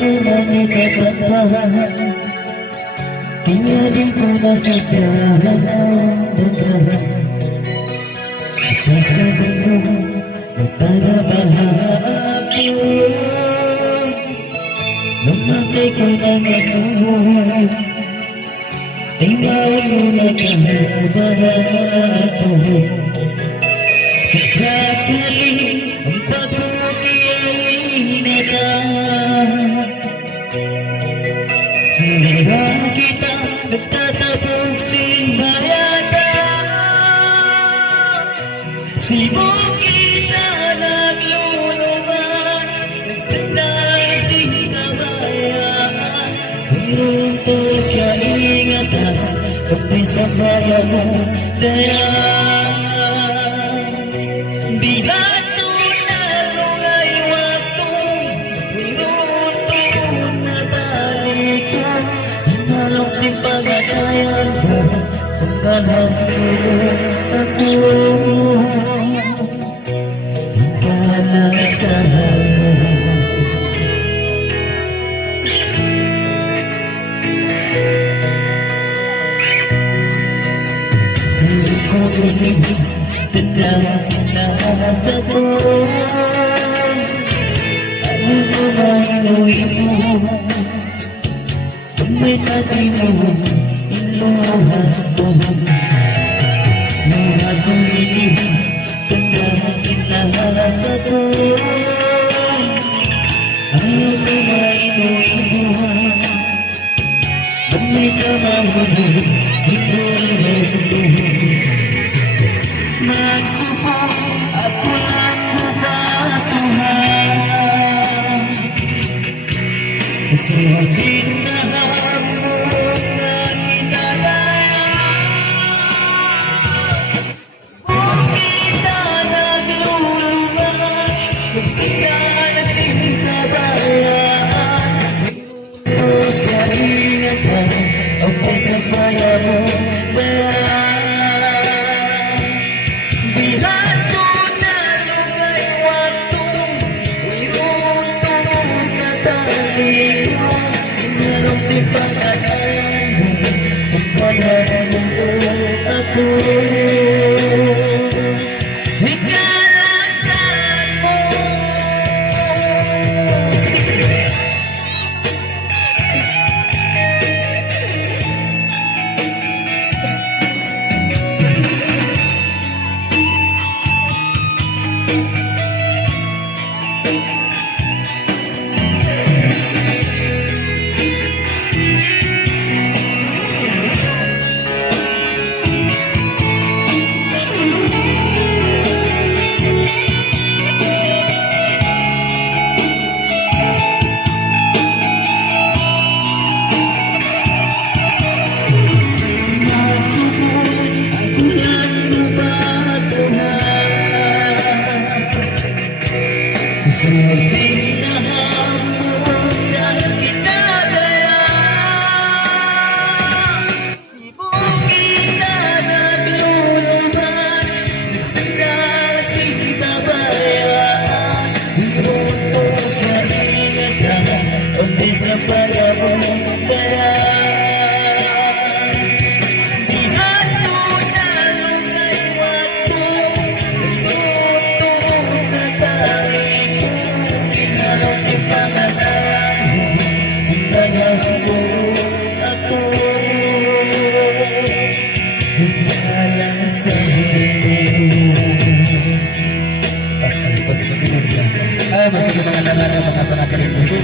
naman ikatapahan, tingnan ko na sa dahan ng dagahan. Sasabi mo, magpagabahagi mo, mamatay ko na nasuhod, tingnan mo na kinabahan ako. Sakali ang pag-uwi ay hinatang, sinira kita nagtatapong simbayata. Sibok kita nagluluman, nagsandal sinabayaan. Huruntog ka ingatan, kapay sa bayan mo dayan. Bilato na lungay watong, huruntog na tali ko. Hinalok si pagkakayan ko, pagkalang ulo ako. Tendang sila sa buwan, ano naman inuwi mo, kung may tati mo, iluhan ko. Mga kumili, tendang sila sa buwan, ano naman inuwi mo, kung may tama mo, iluhan ko. Magsubok at walang mabatuhan, kasi ang sinahan mo na kinalayan. Kung kita nagluluman, nagsinalasing kabayan, huwag ka ingatan ang pasapaya mo bayan. Bilato na lungay watong, huruntog na tali ko. Hinalok si pagkakayan mo, pagkalang ulo ako. Ikalasan mo. Sinahan mo dahil kita dayan. Sibuk kita nagluluman, nagsandasing kabayan. Huruntog ka ingatan, pagdi sa palamong bayan. Bilato na lungay watong, huruntog na tali ko. Si pangalaman, hintalang mo ako. Hintalang sa Masih kita akan dengar yang mengatakan puso